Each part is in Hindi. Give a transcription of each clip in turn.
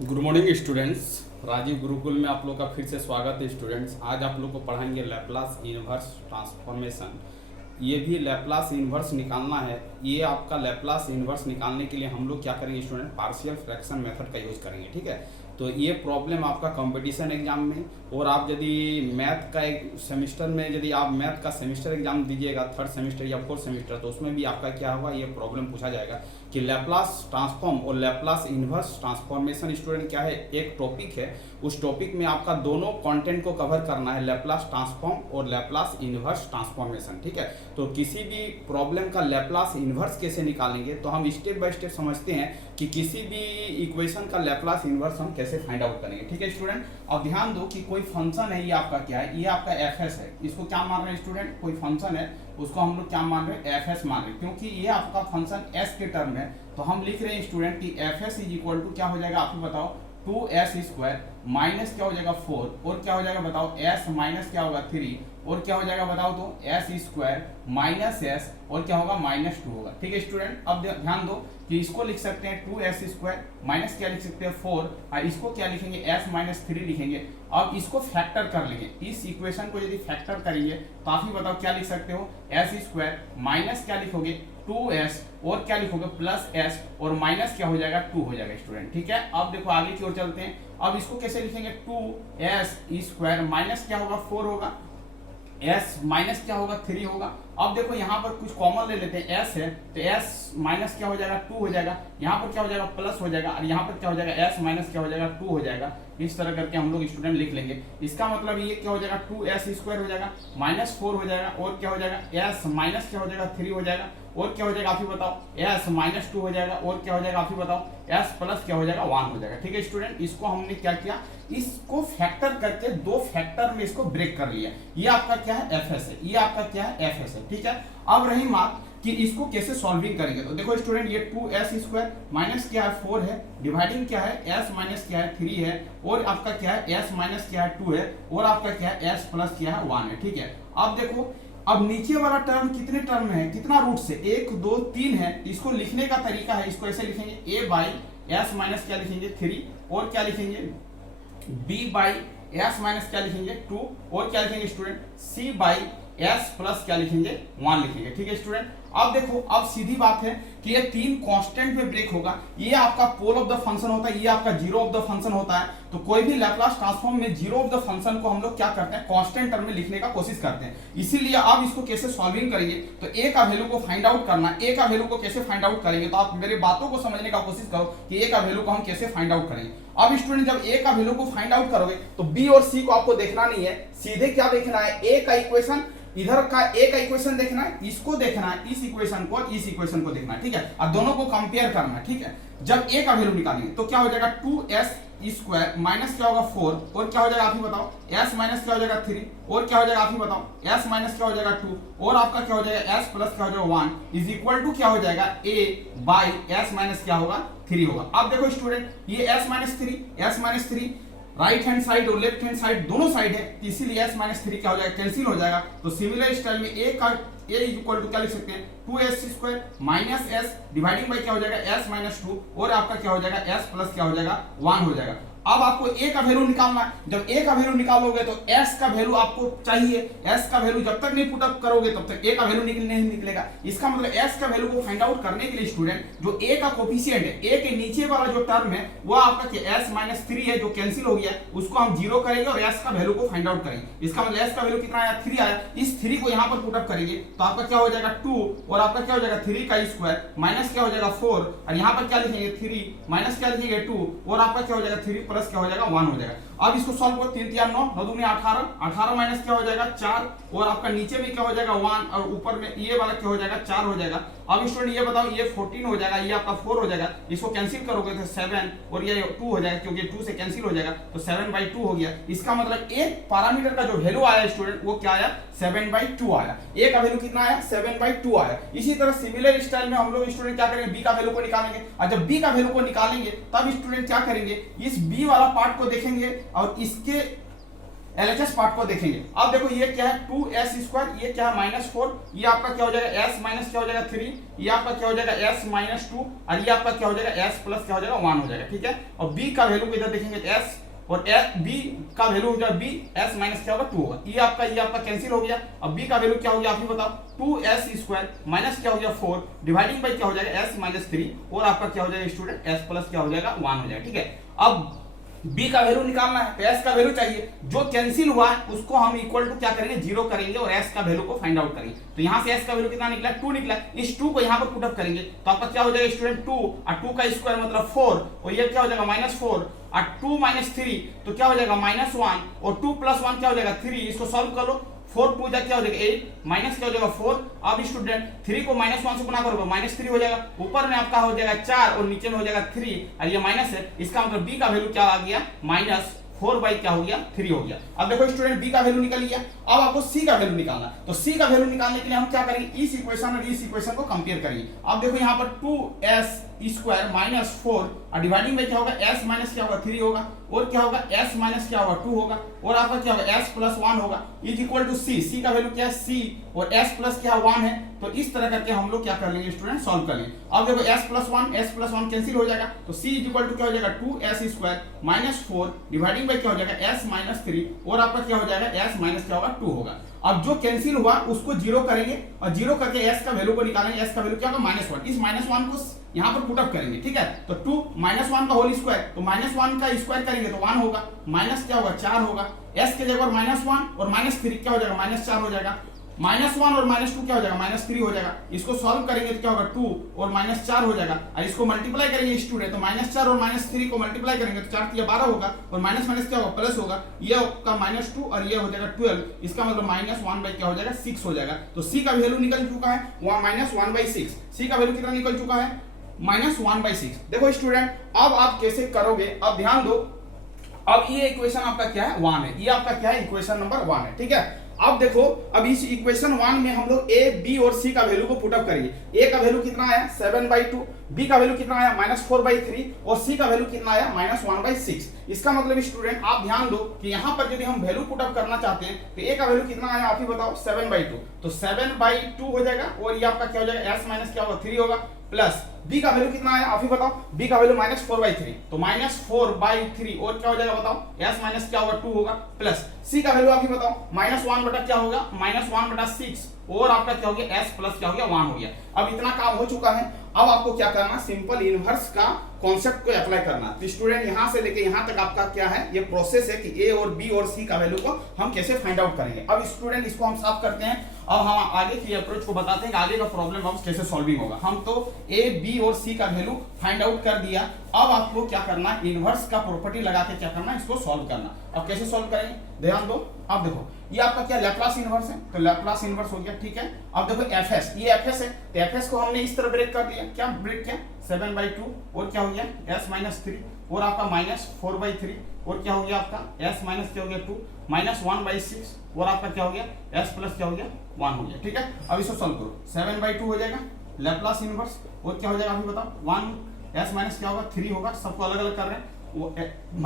Good morning students. Rajeev Gurukul में आप लोग का फिर से स्वागत है स्टूडेंट्स। आज आप लोग को पढ़ाएंगे लैप्लास इनवर्स ट्रांसफॉर्मेशन। ये भी लैप्लास इनवर्स निकालना है। ये आपका लैप्लास इनवर्स निकालने के लिए हम लोग क्या करेंगे स्टूडेंट, पार्शियल फ्रैक्शन मेथड का यूज करेंगे। ठीक है, तो ये प्रॉब्लम आपका कंपटीशन एग्जाम में, और आप यदि मैथ का एक सेमेस्टर में, यदि आप मैथ का सेमेस्टर एग्जाम दीजिएगा, थर्ड सेमेस्टर या फोर्थ सेमेस्टर, तो उसमें भी आपका क्या होगा, ये प्रॉब्लम पूछा जाएगा कि लैप्लास ट्रांसफॉर्म और लैप्लास इनवर्स ट्रांसफॉर्मेशन स्टूडेंट क्या है, एक टॉपिक है। उस टॉपिक में आपका दोनों कंटेंट को कवर करना है, लैप्लास ट्रांसफॉर्म और लैप्लास इनवर्स ट्रांसफॉर्मेशन। ठीक है, तो किसी भी प्रॉब्लम का लैप्लास इनवर्स कैसे निकालेंगे, तो हम स्टेप बाय स्टेप समझते हैं कि किसी भी इक्वेशन का लैप्लास इनवर्स हम कैसे फाइंड आउट करेंगे। ठीक है स्टूडेंट, अब ध्यान दो कि कोई फंक्शन है, ये आपका क्या है, ये आपका एफ एस है। इसको क्या मान रहे हैं स्टूडेंट, कोई फंक्शन है, उसको हम लोग क्या मान रहे हैं, एफ एस मान रहे हैं, क्योंकि ये आपका फंक्शन एस के टर्म है। तो हम लिख रहे हैं स्टूडेंट कि F S is equal to क्या हो जाएगा, आप ही बताओ, 2s² माइनस क्या हो जाएगा 4, और क्या हो जाएगा बताओ, s माइनस क्या होगा 3, और क्या हो जाएगा बताओ, तो s² माइनस s, और क्या होगा -2 होगा। ठीक है स्टूडेंट, अब ध्यान दो कि इसको लिख सकते हैं 2s² माइनस क्या लिख सकते हैं 4, और इसको क्या लिखेंगे, s - 3 लिखेंगे। अब इसको फैक्टर कर लेंगे, इस इक्वेशन को यदि फैक्टर करेंगे तो आप ही बताओ क्या लिख सकते हो, s² माइनस क्या लिखोगे 2s, और क्या लिखोगे प्लस s, और माइनस क्या हो जाएगा 2 हो जाएगा स्टूडेंट। ठीक है, अब देखो आगे की ओर चलते हैं। अब इसको कैसे लिखेंगे, 2s² माइनस क्या होगा 4 होगा, s माइनस क्या होगा 3 होगा। अब देखो यहाँ पर कुछ कॉमन ले लेते हैं, s है तो s माइनस क्या हो जाएगा 2 हो जाएगा, यहाँ पर क्या हो जाएगा प्लस हो जाएगा, और यहाँ पर क्या हो जाएगा s माइनस क्या हो जाएगा 2 हो जाएगा। इस तरह करके हम लोग स्टूडेंट लिख लेंगे। इसका मतलब ये क्या हो जाएगा, 2s² हो जाएगा -4 हो जाएगा, और क्या हो जाएगा s माइनस क्या हो जाएगा 3 हो जाएगा, और क्या हो जाएगा आप ही बताओ, s -2 हो जाएगा, और क्या हो जाएगा आप ही बताओ, s प्लस क्या हो जाएगा 1 हो जाएगा। ठीक है स्टूडेंट, इसको हमने क्या किया, इसको फैक्टर करके दो फैक्टर में इसको ब्रेक कर लिया। ये आपका क्या है, एफ एस है, ये आपका क्या है, एफ एस है। ठीक है, अब रही बात कि इसको कैसे सॉल्विंग करेंगे, तो देखो स्टूडेंट, ये 2s² माइनस क्या है 4 है, डिवाइडिंग क्या है s माइनस क्या है 3 है, और आपका क्या है s माइनस क्या है 2 है, और आपका क्या है s प्लस क्या है 1 है। ठीक है, अब देखो, अब नीचे वाला टर्म कितने टर्म में है, कितना रूट से, 1 2 3 है। इसको लिखने का तरीका है, इसको ऐसे लिखेंगे, a बाई s माइनस क्या लिखेंगे 3, और क्या लिखेंगे b बाई s माइनस क्या लिखेंगे 2, और क्या लिखेंगे student c by s plus क्या लिखेंगे 1 लिखेंगे। ठीक है स्टूडेंट, अब देखो, अब सीधी बात है कि ये तीन कांस्टेंट में ब्रेक होगा। ये आपका पोल ऑफ द फंक्शन होता है, ये आपका जीरो ऑफ द फंक्शन होता है। तो कोई भी लैप्लास ट्रांसफॉर्म में जीरो ऑफ द फंक्शन को हम लोग क्या करते हैं, कांस्टेंट टर्म में लिखने का कोशिश करते हैं। इसीलिए आप इसको कैसे सॉल्विंग करेंगे, तो ए का वैल्यू को फाइंड आउट करना, ए का वैल्यू को कैसे फाइंड आउट करेंगे, तो आप मेरे बातों को समझने का कोशिश करो कि ए का वैल्यू को हम कैसे फाइंड आउट करेंगे। अब स्टूडेंट, जब ए का वैल्यू को फाइंड आउट करोगे तो बी और सी को आपको देखना नहीं है, सीधे क्या देखना है, ए का इक्वेशन, इधर का ए का इक्वेशन देखना है, इसको देखना है, इस इक्वेशन को और इस इक्वेशन को देखना है। ठीक है, और दोनों को कंपेयर करना है। ठीक है, जब ए का वैल्यू निकालेंगे तो क्या हो जाएगा, 2s² माइनस क्या होगा 4, और क्या हो जाएगा आप ही बताओ, s माइनस क्या हो जाएगा 3, और क्या हो जाएगा आप ही बताओ, s माइनस क्या हो जाएगा 2, और आपका क्या हो जाएगा s प्लस क्या हो जाएगा 1 इज इक्वल टू क्या हो जाएगा, a बाई s माइनस क्या होगा 3 होगा। अब देखो स्टूडेंट, ये s -3 राइट हैंड साइड और लेफ्ट हैंड साइड दोनों साइड है, इसीलिए s - 3 क्या हो जाएगा, कैंसिल हो जाएगा। तो सिमिलर स्टाइल में a का a इक्वल टू क्या लिख सकते हैं, 2s² minus s dividing by क्या हो जाएगा s - 2, और आपका क्या हो जाएगा s प्लस क्या हो जाएगा 1 हो जाएगा। अब आपको a का वैल्यू निकालना है। जब a का वैल्यू निकालोगे तो s का वैल्यू आपको चाहिए, s का वैल्यू जब तक नहीं पुट अप करोगे तब तक a का वैल्यू नहीं निकलेगा। इसका मतलब s का वैल्यू को फाइंड आउट करने के लिए स्टूडेंट, जो a का कोफिशिएंट है, a के नीचे वाला जो टर्म है वो आपका s - 3 है, जो कैंसिल हो गया, उसको हम 0 करेंगे और s का वैल्यू को फाइंड आउट करेंगे। इसका मतलब s का वैल्यू कितना आया, 3 आया। इस 3 को यहाँ पर पुट अप करेंगे तो आपका क्या हो जाएगा 2, और आपका क्या हो जाएगा 3 का स्क्वायर माइनस क्या हो जाएगा 4, और यहाँ पर क्या लिखेंगे 3 माइनस क्या लिखेंगे 2, और आपका क्या हो जाएगा 3 प्लस क्या हो जाएगा 1 हो जाएगा। अब इसको सॉल्व करो, 3 3 9 9 दूनी 18, 18 माइनस क्या हो जाएगा 4, और आपका नीचे में क्या हो जाएगा 1, और ऊपर में ये वाला क्या हो जाएगा 4 हो जाएगा। अब स्टूडेंट ये बताओ, ये 14 हो जाएगा, ये आपका 4 हो जाएगा, इसको कैंसिल करोगे तो 7, और ये 2 हो जाएगा, क्योंकि 2 से कैंसिल हो जाएगा तो 7/2 हो गया। इसका मतलब एक पैरामीटर का जो वैल्यू आया स्टूडेंट, वो क्या आया, 7/2 आया। ए का वैल्यू कितना आया, 7/2 आया। इसी तरह सिमिलर स्टाइल में हम लोग स्टूडेंट क्या करेंगे, बी का वैल्यू को निकालेंगे, और जब बी का वैल्यू को निकालेंगे तब स्टूडेंट क्या करेंगे, इस बी वाला पार्ट को देखेंगे और इसके LHS पार्ट को देखेंगे। अब देखो ये क्या है 2s², ये क्या है -4, ये आपका क्या हो जाएगा s माइनस क्या हो जाएगा 3, ये आपका क्या हो जाएगा s -2 और ये आपका क्या हो जाएगा s प्लस क्या हो जाएगा 1 हो जाएगा, ठीक है। और b का वैल्यू को इधर देखेंगे तो s और b का वैल्यू हो जाएगा b, s माइनस क्या होगा 2 होगा, ये आपका कैंसिल हो गया। अब b का वैल्यू क्या हो गया आप ही बताओ, 2s² माइनस क्या हो गया 4 डिवाइडिंग बाई क्या हो जाएगा s - 3 और आपका क्या हो जाएगा स्टूडेंट s प्लस क्या हो जाएगा 1 हो जाएगा, ठीक है। अब b का वैल्यू निकालना है तो s का वैल्यू चाहिए, जो कैंसिल हुआ है उसको हम इक्वल टू क्या करेंगे 0 करेंगे और s का वैल्यू को फाइंड आउट करेंगे। तो यहाँ से s का वैल्यू कितना निकला 2 निकला, इस 2 को यहाँ पर पुट अप करेंगे तो आपका क्या हो जाएगा स्टूडेंट 2 और 2 का स्क्वायर मतलब 4 और ये क्या हो जाएगा -4 और 2 - 3 तो क्या हो जाएगा -1 और 2 + 1 क्या हो जाएगा 3, इसको सॉल्व कर लो 4 2 क्या हो जाएगा 8 माइनस क्या हो जाएगा 4। अब स्टूडेंट 3 को -1 से गुना करोगे -3 हो जाएगा, ऊपर में आपका हो जाएगा 4 और नीचे में हो जाएगा 3 और ये माइनस है, इसका मतलब b का वैल्यू क्या आ गया -4 बाई क्या हो गया 3 हो गया। अब देखो स्टूडेंट b का वैल्यू निकल गया, अब आपको c का वैल्यू निकालना, तो c का वैल्यू निकालने के लिए हम क्या करेंगे इस इक्वेशन और इस इक्वेशन को कंपेयर करेंगे। अब देखो यहाँ पर 2s² -4 और डिवाइडिंग बाई क्या होगा s माइनस क्या होगा 3 होगा और क्या होगा s माइनस क्या होगा 2 होगा और आपका क्या होगा s प्लस 1 होगा इज इक्वल टू c का वैल्यू क्या है c और s प्लस क्या 1 है, तो इस तरह करके हम लोग क्या कर लेंगे स्टूडेंट सॉल्व कर लेंगे। अब देखो s प्लस 1 कैंसिल हो जाएगा तो c इज इक्वल टू क्या हो जाएगा 2s² -4 डिवाइडिंग बाई क्या हो जाएगा s - 3 और आपका क्या हो जाएगा s माइनस क्या होगा 2 होगा। अब जो कैंसिल हुआ उसको 0 करेंगे और 0 करके s का वैल्यू को निकालेंगे, s का वैल्यू क्या होगा -1, इस -1 को यहाँ पर पुट अप करेंगे, ठीक है। तो 2 -1 का होल स्क्वायर तो -1 का स्क्वायर करेंगे तो 1 होगा, माइनस क्या होगा 4 होगा, s के जगह -1 और -3 क्या हो जाएगा -4 हो जाएगा, -1 और -2 क्या हो जाएगा -3 हो जाएगा, इसको सॉल्व करेंगे तो क्या होगा 2 और -4 हो जाएगा और इसको मल्टीप्लाई करेंगे स्टूडेंट तो -4 और -3 को मल्टीप्लाई करेंगे तो 4 × 12 होगा और माइनस माइनस क्या होगा प्लस होगा, ये आपका -2 और ये हो जाएगा 12, इसका मतलब -1 बाई क्या हो जाएगा 6 हो जाएगा। तो c का वैल्यू निकल चुका है -1/6, c का वैल्यू कितना निकल चुका है -1/6। देखो स्टूडेंट अब आप कैसे करोगे, अब ध्यान दो, अब ये इक्वेशन आपका क्या है 1 है, ये आपका क्या है इक्वेशन नंबर 1 है, ठीक है। अब देखो अब इस इक्वेशन 1 में हम लोग a b और c का वैल्यू को पुट अप करेंगे। a का वैल्यू कितना आया 7/2, b का वैल्यू कितना आया -4/3 और c का वैल्यू कितना आया -1/6। इसका मतलब स्टूडेंट आप ध्यान दो कि यहाँ पर यदि हम वैल्यू पुट अप करना चाहते हैं तो a का वैल्यू कितना आया आप ही बताओ 7/2, तो 7/2 हो जाएगा और ये आपका क्या हो जाएगा s माइनस क्या होगा 3 होगा प्लस b का वैल्यू कितना आया आप ही बताओ, b का वैल्यू -4/3 तो -4/3 और क्या हो जाएगा बताओ s माइनस क्या होगा 2 होगा प्लस c का वैल्यू आप ही बताओ -1 बटा क्या होगा -1/6 और आपका क्या हो गया s प्लस क्या हो गया 1 हो गया। अब इतना काम हो चुका है, अब आपको क्या करना सिंपल इनवर्स का कॉन्सेप्ट को अप्लाई करना। तो स्टूडेंट यहां से लेके यहां तक आपका क्या है ये प्रोसेस है कि a और b और c का वैल्यू को हम कैसे फाइंड आउट करेंगे। अब स्टूडेंट इसको हम साफ करते हैं, अब हम आगे की अप्रोच को बताते हैं कि आगे का प्रॉब्लम अब कैसे सॉल्विंग होगा। हम तो a b और c का वैल्यू फाइंड आउट कर दिया, अब आपको क्या करना है इनवर्स का प्रॉपर्टी लगा के क्या करना है इसको सॉल्व करना। अब कैसे सॉल्व करेंगे ध्यान दो, अब देखो ये आपका क्या लैप्लास इनवर्स है तो लैप्लास इनवर्स हो गया, ठीक है। अब देखो fs, ये fs है तो fs को हमने इस तरह ब्रेक कर दिया, क्या ब्रेक किया 7/2 और क्या हो गया s - 3 और आपका -4/3 और क्या हो गया आपका s माइनस क्या हो गया 2 -1/6 और आपका क्या हो गया s प्लस क्या हो गया 1 हो गया, ठीक है। अब इसको सॉल्व करो 7/2 हो जाएगा लैप्लास इनवर्स और क्या हो जाएगा अभी बताओ 1 s माइनस क्या होगा 3 होगा, सबको अलग अलग कर रहे हैं वो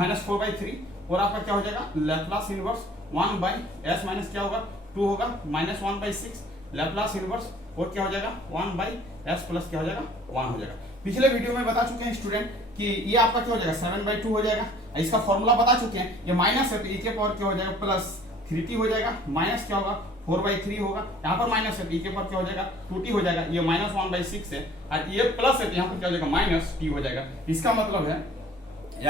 -4/3 और आपका क्या हो जाएगा लैप्लास इनवर्स 1/s माइनस क्या होगा 2 होगा -1/6 लैप्लास इनवर्स और क्या हो जाएगा 1/s प्लस क्या हो जाएगा 1 हो जाएगा। पिछले वीडियो में बता चुके हैं स्टूडेंट कि ये आपका क्या हो जाएगा 7/2 हो जाएगा, इसका फॉर्मूला बता चुके हैं, ये माइनस है तो e के पावर क्या हो जाएगा प्लस 3t हो जाएगा, माइनस क्या होगा 4/3 होगा, यहाँ पर माइनस है तो e के पावर क्या हो जाएगा 2t हो जाएगा, ये -1/6 है और ये प्लस है तो यहाँ पर क्या हो जाएगा -t हो जाएगा। इसका मतलब है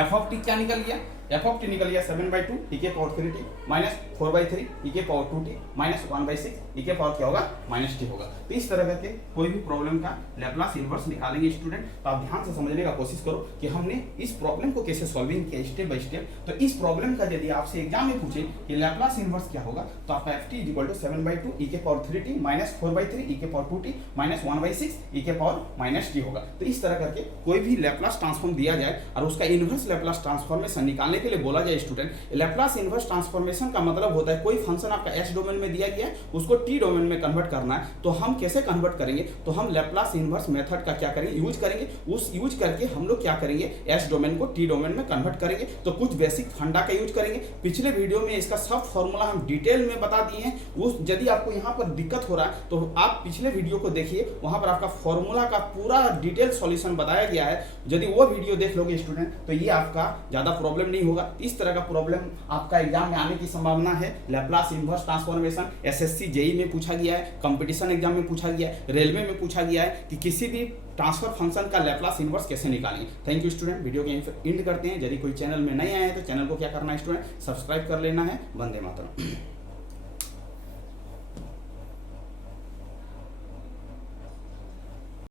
f ऑफ t क्या निकल गया f ऑफ t निकल गया 7/2 e के पावर 3t -4/3 e के पावर 2t -1/6 e के पावर क्या होगा -t होगा। तो इस तरह करके कोई भी प्रॉब्लम का लैप्लास इनवर्स निकालेंगे स्टूडेंट, तो आप ध्यान से समझने का कोशिश करो कि हमने इस प्रॉब्लम को कैसे सॉल्विंग किया स्टेप बाय स्टेप। तो इस प्रॉब्लम का यदि आपसे एग्जाम में पूछे कि लैप्लास इनवर्स क्या होगा तो आपका ft = 7/2 e के पावर 3t -4/3 e के पावर 2t -1/6 e के पावर -t होगा। तो इस तरह करके कोई भी लैप्लास ट्रांसफॉर्म दिया जाए और उसका इनवर्स लैप्लास ट्रांसफॉर्मेशन निकालने के लिए बोला जाए स्टूडेंट, लैप्लास इन्वर्स ट्रांसफॉर्मेशन का मतलब होता है कोई फंक्शन आपका एस डोमेन में दिया गया है, उसको टी डोमेन में कन्वर्ट करना है। तो हम कैसे कन्वर्ट करेंगे, तो हम लैप्लास इन्वर्स मेथड का क्या करेंगे, यूज करेंगे। उस यूज करके हम लोग क्या करेंगे, एस डोमेन को टी डोमेन में कन्वर्ट करेंगे। तो कुछ बेसिक फंडा का यूज करेंगे। पिछले वीडियो में इसका सब फॉर्मूला हम डिटेल में बता दिए हैं। उस यदि आपको यहाँ पर दिक्कत हो रहा है तो आप पिछले वीडियो को देखिए, वहां पर आपका फॉर्मूला का पूरा डिटेल सॉल्यूशन बताया गया है। यदि वो वीडियो देख लोगे स्टूडेंट तो ये आपका ज्यादा प्रॉब्लम नहीं होगा। इस तरह का प्रॉब्लम आपका एग्जाम में आने की संभावना है। Laplace inverse transformation SSC JE में पूछा गया है, कंपटीशन एग्जाम में पूछा गया है, रेलवे में पूछा गया है कि किसी भी ट्रांसफर फंक्शन का लैप्लास इन्वर्स कैसे निकालेंगे। थैंक यू स्टूडेंट, वीडियो के एंड करते हैं। यदि कोई चैनल में नए आए हैं तो चैनल को क्या करना है स्टूडेंट, सब्सक्राइब कर लेना है। वंदे मातरम।